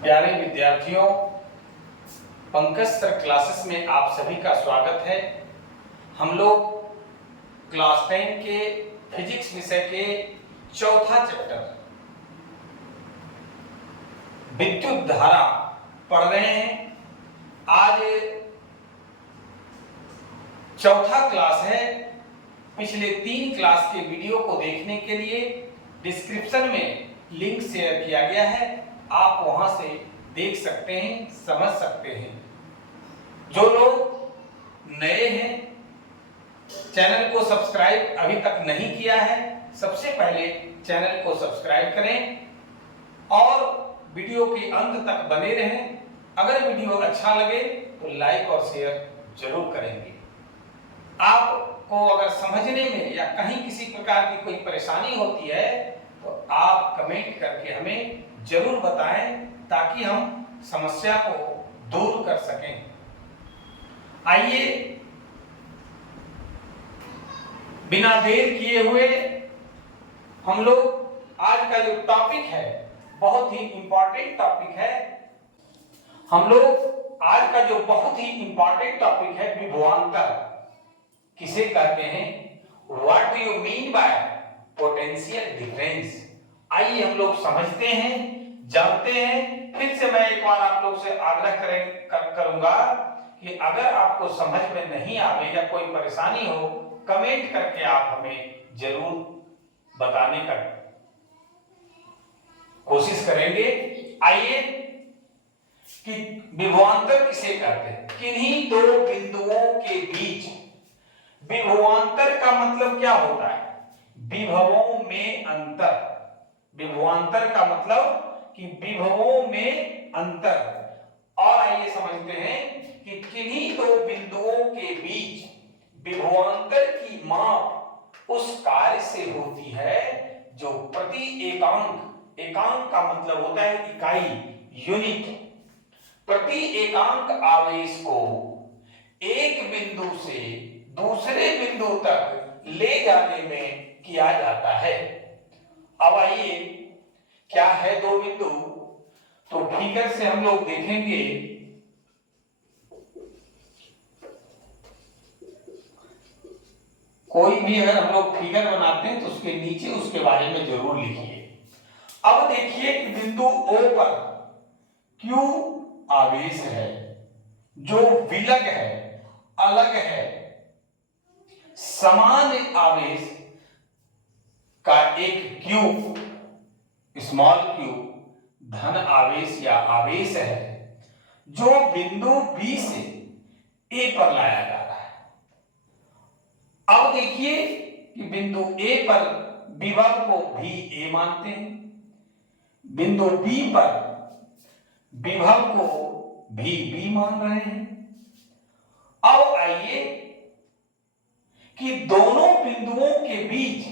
प्यारे विद्यार्थियों, Pankaj sir classes में आप सभी का स्वागत है। हम लोग क्लास 10 के फिजिक्स विषय के चौथा चैप्टर विद्युत धारा पढ़ रहे हैं। आज चौथा क्लास है। पिछले 3 क्लास के वीडियो को देखने के लिए डिस्क्रिप्शन में लिंक शेयर किया गया है, आप वहां से देख सकते हैं, समझ सकते हैं। जो लोग नए हैं, चैनल को सब्सक्राइब अभी तक नहीं किया है, सबसे पहले चैनल को सब्सक्राइब करें और वीडियो के अंत तक बने रहें। अगर वीडियो अच्छा लगे तो लाइक और शेयर जरूर करेंगे। आपको अगर समझने में या कहीं किसी प्रकार की कोई परेशानी होती है तो आप कमेंट करके हमें जरूर बताएं, ताकि हम समस्या को दूर कर सकें। आइए बिना देर किए हुए हम लोग आज का जो टॉपिक है, बहुत ही इंपॉर्टेंट टॉपिक है। हम लोग आज का जो बहुत ही इंपॉर्टेंट टॉपिक है विभवांतर किसे कहते हैं, what do you mean bye potential difference. आइए हम लोग समझते हैं, जानते हैं। फिर से मैं एक बार आप लोग से आग्रह करूंगा कि अगर आपको समझ में नहीं आवे या कोई परेशानी हो, कमेंट करके आप हमें जरूर बताने का कोशिश करेंगे। आइए कि विभवांतर किसे कहते हैं, किन्हीं दो बिंदुओं के बीच। विभवांतर का मतलब क्या होता है, विभवों में अंतर। विभवांतर का मतलब कि विभवों में अंतर। और आइए समझते हैं कि किन्हीं दो बिंदुओं के बीच विभवांतर की माप उस कार्य से होती है जो प्रति एकांक, एकांक का मतलब होता है इकाई, यूनिट, प्रति एकांक आवेश को एक बिंदु से दूसरे बिंदु तक ले जाने में किया जाता है। अब आइए, क्या है दो बिंदु, तो फिगर से हम लोग देखेंगे। कोई भी अगर हम लोग फिगर बनाते हैं तो उसके नीचे उसके बारे में जरूर लिखिए। अब देखिए कि बिंदु O पर Q आवेश है जो विलग है, अलग है। समान आवेश का एक Q, स्मॉल q, धन आवेश या आवेश है जो बिंदु B से A पर लाया जा रहा है। अब देखिए कि बिंदु A पर विभव को भी A मानते हैं, बिंदु B पर विभव को भी B मान रहे हैं। अब आइए कि दोनों बिंदुओं के बीच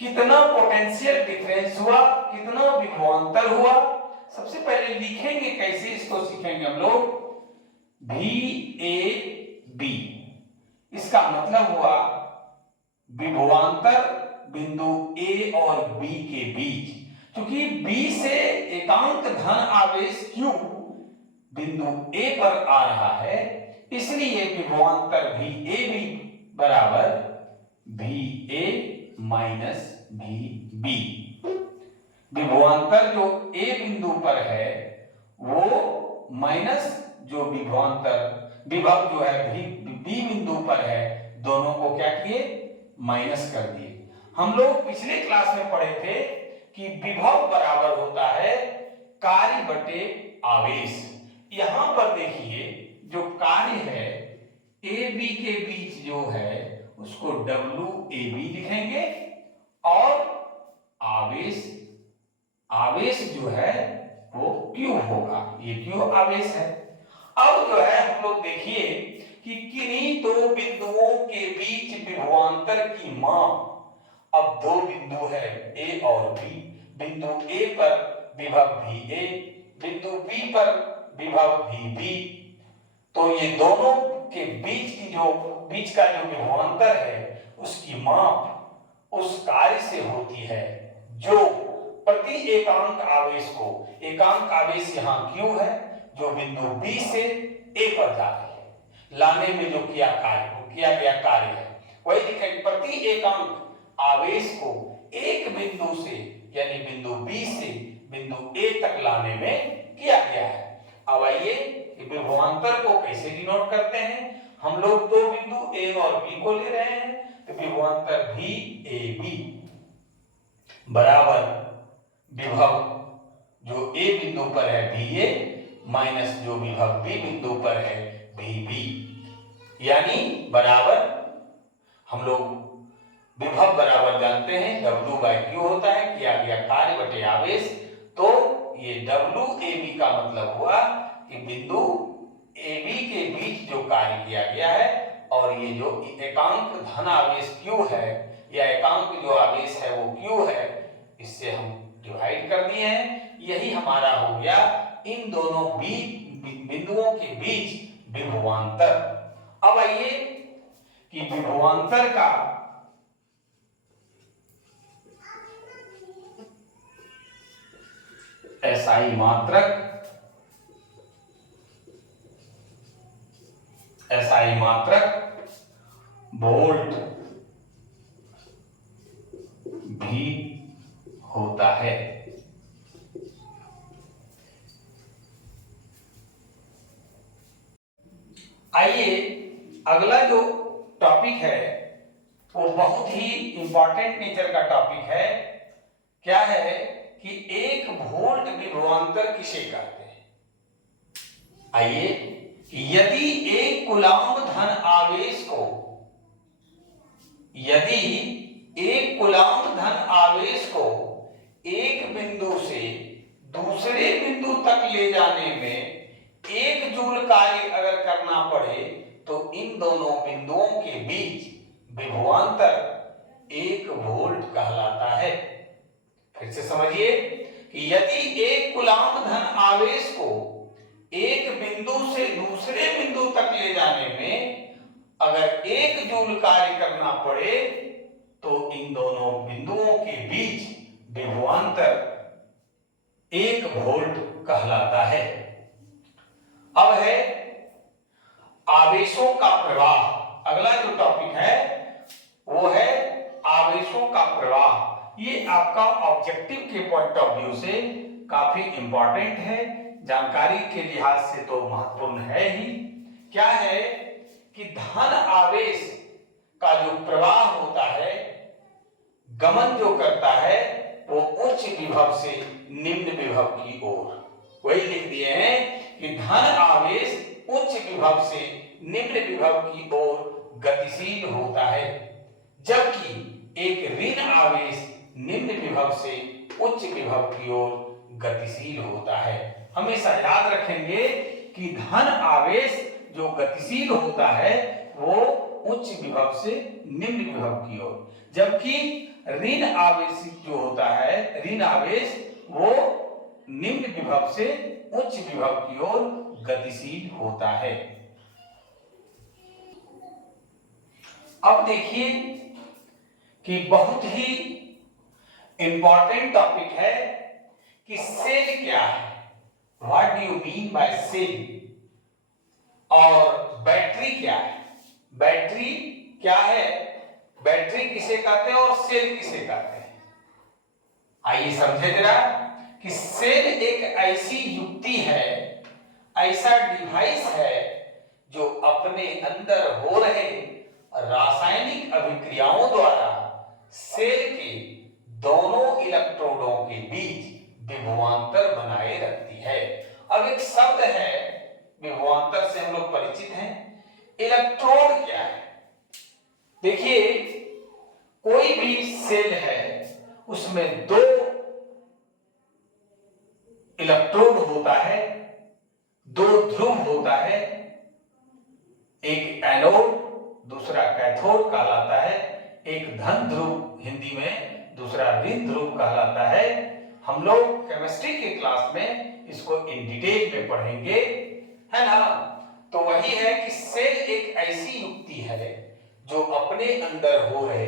कितना पोटेंशियल डिफरेंस हुआ, कितना विभवांतर हुआ। सबसे पहले लिखेंगे कैसे, इसको सीखेंगे हम लोग। VAB, इसका मतलब हुआ विभवांतर बिंदु A और B के बीच। क्योंकि B से एकांक धन आवेश Q बिंदु A पर आ रहा है, इसलिए विभवांतर VAB बराबर VA माइनस VB। विभवांतर जो A बिंदु पर है वो माइनस जो विभव जो है B बिंदु पर है, दोनों को क्या किए, माइनस कर दिए। हम लोग पिछले क्लास में पढ़े थे कि विभव बराबर होता है कार्य बटे आवेश। यहां पर देखिए जो कार्य है A B के बीच जो है उसको WAB लिखेंगे, और आवेश जो है वो Q होगा, ये Q आवेश है। अब जो है हम लोग देखिए कि किन्हीं दो बिंदुओं के बीच विभवांतर की माप। अब दो बिंदु है A और B, बिंदु A पर विभव VA, बिंदु B पर विभव VB। तो ये दोनों के बीच का जो विभवांतर है उसकी माप उस कार्य से होती है जो प्रति एकांक आवेश को, एकांक आवेश यहाँ Q है जो बिंदु B से A पर जा रही है, लाने में जो किया गया कार्य है वही लिखेंगे। प्रति एकांक आवेश को एक बिंदु से यानी बिंदु B से बिंदु A तक लाने में किया गया है। अब आइए विभवांतर को कैसे डिनोट करते हैं। हम लोग दो बिंदु A और B को ले रहे हैं, तो विभवांतर VAB बराबर विभव जो A बिंदु पर है VA माइनस जो विभव B बिंदु पर है VB, यानी बराबर हम लोग विभव बराबर जानते हैं W/Q होता है, किया गया कार्य बटे आवेश। तो ये WAB का मतलब हुआ कि बिंदु AB के बीच जो कार्य किया गया है, और ये जो एकांक धन आवेश Q है या एकांक जो आवेश है वो Q है, इससे हम डिवाइड कर दिए हैं। यही हमारा हो गया इन दोनों बिंदुओं के बीच विभवांतर। अब आइए कि विभवांतर का SI मात्रक वोल्ट भी होता है। आइए अगला जो टॉपिक है वो बहुत ही इंपॉर्टेंट नेचर का टॉपिक है। क्या है कि एक वोल्ट विभवांतर किसे कहते हैं। आइए, यदि एक कूलम्ब धन आवेश को, यदि एक कूलम्ब धन आवेश को एक बिंदु से दूसरे बिंदु तक ले जाने में 1 जूल कार्य अगर करना पड़े तो इन दोनों बिंदुओं के बीच विभवांतर 1 वोल्ट कहलाता है। फिर से समझिए कि यदि एक कूलम्ब धन आवेश को एक बिंदु से दूसरे बिंदु तक ले जाने में अगर 1 जूल कार्य करना पड़े तो इन दोनों बिंदुओं के बीच विभवांतर 1 वोल्ट कहलाता है। अब है आवेशों का प्रवाह। अगला जो टॉपिक है वो है आवेशों का प्रवाह। ये आपका ऑब्जेक्टिव के पॉइंट ऑफ व्यू से काफी इंपॉर्टेंट है, जानकारी के लिहाज से तो महत्वपूर्ण है ही। क्या है कि धन आवेश का जो प्रवाह होता है, गमन जो करता है वो उच्च विभव से निम्न विभव की ओर, वही लिख दिए हैं कि धन आवेश उच्च विभव से निम्न विभव की ओर गतिशील होता है, जबकि एक ऋण आवेश निम्न विभव से उच्च विभव की ओर गतिशील होता है। हमेशा याद रखेंगे कि धन आवेश जो गतिशील होता है वो उच्च विभव से निम्न विभव की ओर, जबकि ऋण आवेश जो होता है, ऋण आवेश वो निम्न विभव से उच्च विभव की ओर गतिशील होता है। अब देखिए कि बहुत ही इंपॉर्टेंट टॉपिक है कि सेल क्या है, what do you mean by cell, और बैटरी क्या है। बैटरी क्या है, बैटरी किसे कहते हैं और सेल किसे कहते हैं। आइए समझे जरा कि सेल एक ऐसी युक्ति है, ऐसा डिवाइस है जो अपने अंदर हो रहे रासायनिक अभिक्रियाओं द्वारा सेल के दोनों इलेक्ट्रोडों के बीच विभवांतर बनाए रखती है। अब एक शब्द है विभवांतर से हम लोग परिचित हैं, इलेक्ट्रोड क्या है। देखिए कोई भी सेल है उसमें 2 इलेक्ट्रोड होता है, 2 ध्रुव होता है, एक एनोड दूसरा कैथोड कहलाता है, एक धन ध्रुव हिंदी में दूसरा ऋण ध्रुव कहलाता है। हम लोग केमिस्ट्री के क्लास में इसको इन डिटेल में पढ़ेंगे, है ना। तो वही है कि सेल एक ऐसी युक्ति है जो अपने अंदर हो रहे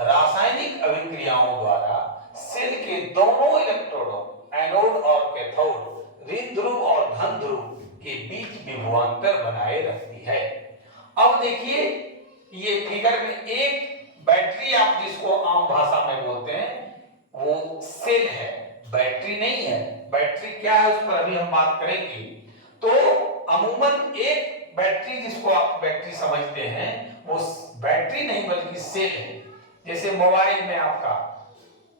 रासायनिक अभिक्रियाओं द्वारा सेल के दोनों इलेक्ट्रोडों एनोड और कैथोड ऋण ध्रुव और धन ध्रुव के बीच विभवांतर बनाए रखती है। अब देखिए ये फिगर में एक बैटरी, आप जिसको आम भाषा में बोलते हैं वो सेल है, बैटरी नहीं है। बैटरी क्या है उस पर अभी हम बात करेंगे। तो अमूमन एक बैटरी जिसको आप बैटरी समझते हैं वो बैटरी नहीं बल्कि सेल है। जैसे मोबाइल में आपका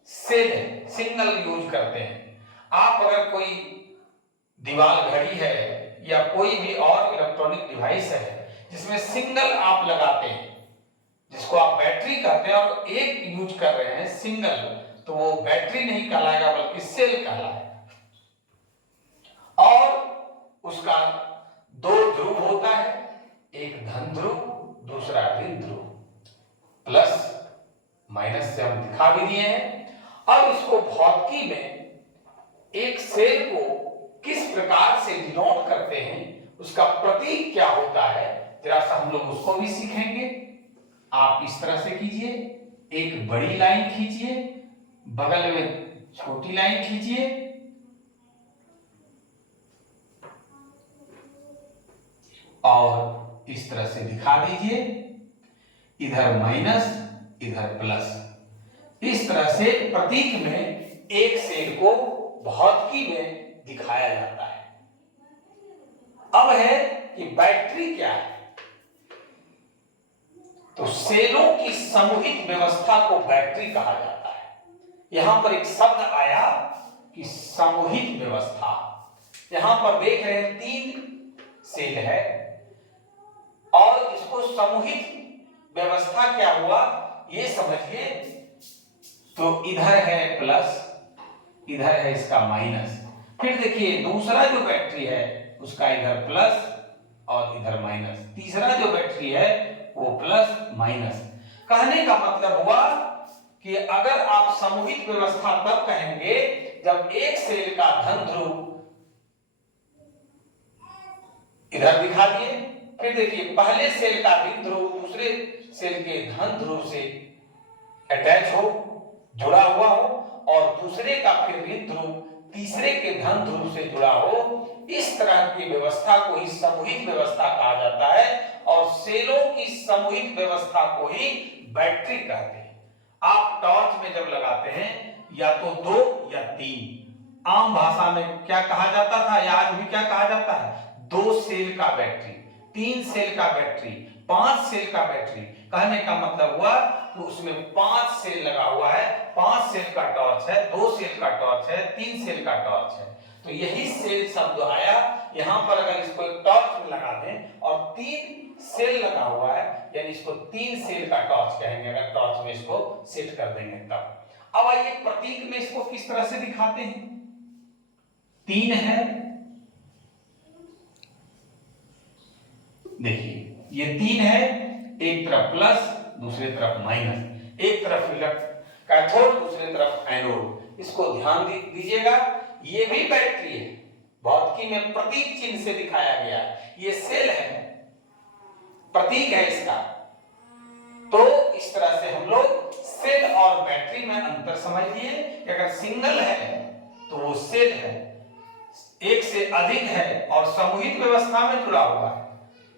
सेल है, सिग्नल यूज करते हैं। आप अगर कोई दीवार घड़ी है या कोई भी और इलेक्ट्रॉनिक डिवाइस है जिसमें सिग्नल आप लगाते हैं, जिसको आप बैटरी कहते हैं, और एक यूज कर रहे हैं सिंगल, तो वो बैटरी नहीं कहलाएगा बल्कि सेल कहलाएगा। और उसका दो ध्रुव होता है, एक धन ध्रुव दूसरा ऋण ध्रुव, प्लस माइनस से हम दिखा भी दिए हैं। अब इसको भौतिकी में एक सेल को किस प्रकार से डिनोट करते हैं, उसका प्रतीक क्या होता है, जरा सा हम लोग उसको भी सीखेंगे। आप इस तरह से कीजिए, एक बड़ी लाइन खींचिए, बगल में छोटी लाइन खींचिए, और इस तरह से दिखा दीजिए, इधर माइनस इधर प्लस। इस तरह से प्रतीक में एक सेल को भौतिकी में दिखाया जाता है। अब है कि बैटरी क्या है। तो सेलों की समूहित व्यवस्था को बैटरी कहा जाता है। यहां पर एक शब्द आया कि समूहित व्यवस्था। यहां पर देख रहे हैं 3 सेल है और इसको समूहित व्यवस्था क्या हुआ ये समझिए। तो इधर है प्लस, इधर है इसका माइनस। फिर देखिए दूसरा जो बैटरी है उसका इधर प्लस और इधर माइनस। तीसरा जो बैटरी है वो प्लस माइनस। कहने का मतलब हुआ कि अगर आप समूहित व्यवस्था तब कहेंगे जब एक सेल का धन ध्रुव इधर दिखा दिए, फिर देखिए पहले सेल का ऋण ध्रुव दूसरे सेल के धन ध्रुव से अटैच हो, जुड़ा हुआ हो, और दूसरे का फिर ऋण ध्रुव तीसरे के धन ध्रुव से जुड़ा हो। इस तरह की व्यवस्था को ही समूहित व्यवस्था कहा जाता है और सेलों की समूहित व्यवस्था को ही बैटरी कहते हैं। आप टॉर्च में जब लगाते हैं या तो 2 या 3, आम भाषा में क्या कहा जाता था या आज भी क्या कहा जाता है, 2 सेल का बैटरी, 3 सेल का बैटरी, 5 सेल का बैटरी। कहने का मतलब हुआ कि उसमें 5 सेल लगा हुआ है, 5 सेल का टॉर्च है, 2 सेल का टॉर्च है, 3 सेल का टॉर्च है। तो यही सेल शब्द आया। यहां पर अगर इसको एक टॉर्च में लगा दें और 3 सेल लगा हुआ है, यानी इसको 3 सेल का टॉर्च कहेंगे अगर टॉर्च में इसको सेट कर देंगे तब। अब आइए प्रतीक में इसको किस तरह से दिखाते हैं। 3 है, देखिए ये 3 है, एक तरफ प्लस दूसरी तरफ माइनस, एक तरफ कैथोड दूसरी तरफ एनोड। इसको ध्यान दीजिएगा, ये भी बैटरी है, भौतिकी में प्रतीक चिन्ह से दिखाया गया। ये सेल है, प्रतीक है इसका। तो इस तरह से हम लोग सेल और बैटरी में अंतर समझ लिए कि अगर सिंगल है तो वो सेल है, एक से अधिक है और समूहित व्यवस्था में जुड़ा हुआ है,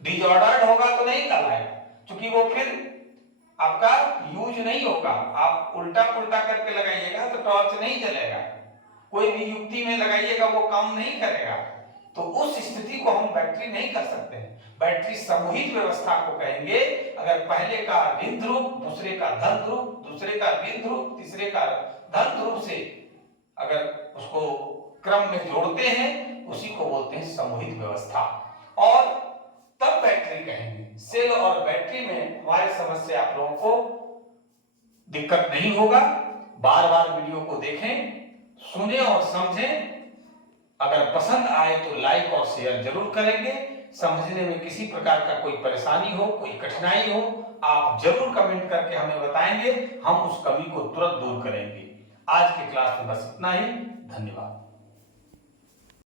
डिसऑर्डर्ड होगा तो नहीं कहलाएगा, क्योंकि वो फिर आपका यूज नहीं होगा। आप उल्टा पुल्टा करके लगाइएगा तो टॉर्च नहीं जलेगा, कोई भी युक्ति में लगाइएगा वो काम नहीं करेगा। तो उस स्थिति को हम बैटरी नहीं कर सकते हैं। बैटरी समूहित व्यवस्था को कहेंगे अगर पहले का ऋण ध्रुव दूसरे का धन ध्रुव, दूसरे का ऋण ध्रुव तीसरे का धन ध्रुव से अगर उसको क्रम में जोड़ते हैं, उसी को बोलते हैं समूहित व्यवस्था, और तब बैटरी कहेंगे। सेल और बैटरी में हमारी समझ से आप लोगों को दिक्कत नहीं होगा। बार बार वीडियो को देखें, सुने और समझें। अगर पसंद आए तो लाइक और शेयर जरूर करेंगे। समझने में किसी प्रकार का कोई परेशानी हो, कोई कठिनाई हो, आप जरूर कमेंट करके हमें बताएंगे, हम उस कमी को तुरंत दूर करेंगे। आज की क्लास में बस इतना ही। धन्यवाद।